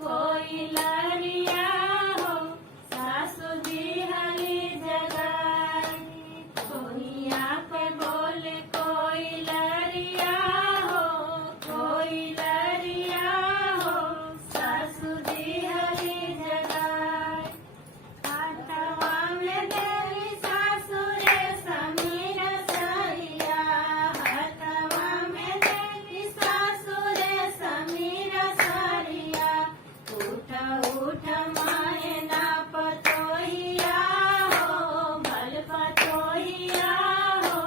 कोई लरिया हो सासु दिहली जगाई कोहिया पे बोले कोई लरिया हो सासु दिहली जगाई हाथवा में देवी सासु रे समीर सरिया हाथवा में देवी सासु रे समीर सरिया उठ उठ माए ना पतोहिया हो भल पतोहिया हो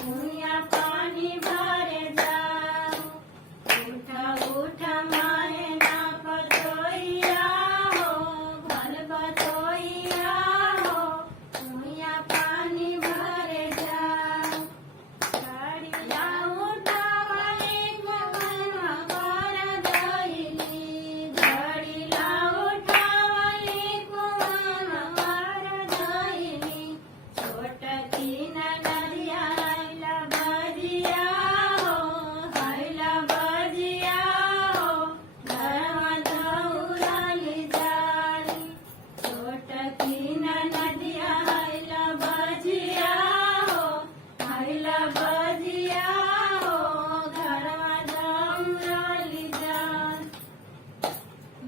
दुनिया पानी भरे जाओ उठ उठ माए ना पतोहिया हो भल पतोहिया हो दुनिया पानी भरे जाओ घड़िया उठावली कुमनवा कर गइली घड़िया उठावली कुमनवा कर गइली छोटकी ननदिया हैला बजिया हो घरवा दौड़ली जाली छोटकी ननदिया हैला बजिया हो घरवा दौड़ली जाली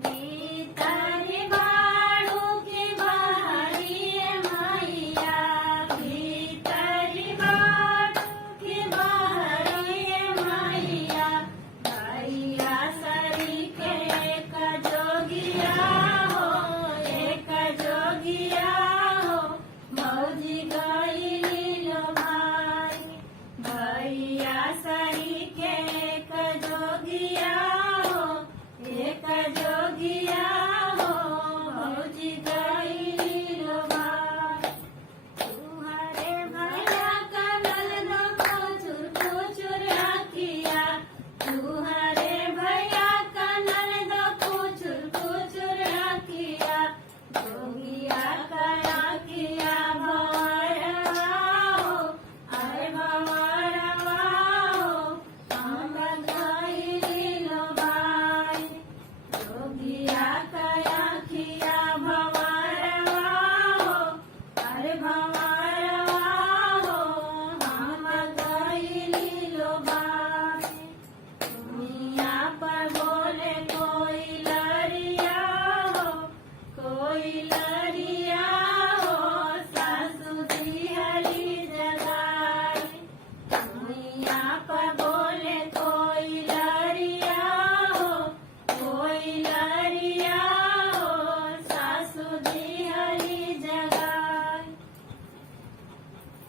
भीतरी बाड़ू की बहरी मैया भीतरी बाड़ू की बहरी मैया भैया सरी के एक जोगिया हो मौजी गइली लो भाई भैया सरी के एक जोगिया हो